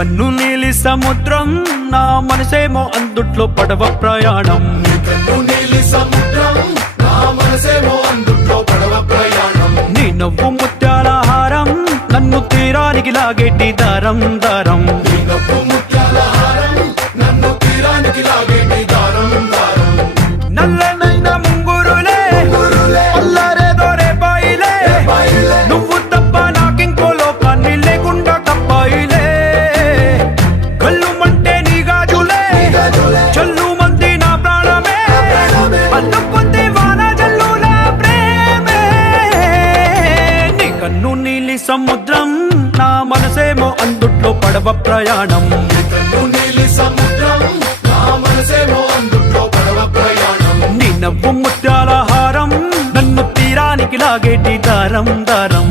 కన్ను నీలి సముద్రం నా మనసేమో అందుట్లో పడవ ప్రయాణం. నీ కన్ను నీలి సముద్రం నా మనసేమో అందుట్లో పడవ ప్రయాణం. నీ నవ్వు ముత్యాల హారం నన్ను తీరానికి లాగేటి దారం దారం. నీ నవ్వు ముత్యాల హారం నన్ను తీరానికి లాగేటి దారం దారం. నల్లనైన ముంగురులే అల్లారేదో రేపాయిలే, నువ్వు తప్ప నాకింకో లోకాన్ని లేకుండా తప్పాయిలే. కళ్ళు మంటే నీ గాజులే చల్లు మంది నా ప్రాణమే, అల్లుకుంది వాన జల్లుల ప్రేమే. నీ కన్ను నీలి సముద్రం నా మనసేమో అందుట్లో పడవ ప్రయాణం. నీ కన్ను నీలి సముద్రం నా మనసేమో అందుట్లో పడవ ప్రయాణం. నీ నవ్వు ముత్యాల హారం నన్ను తీరానికి లాగేటి దారం దారం.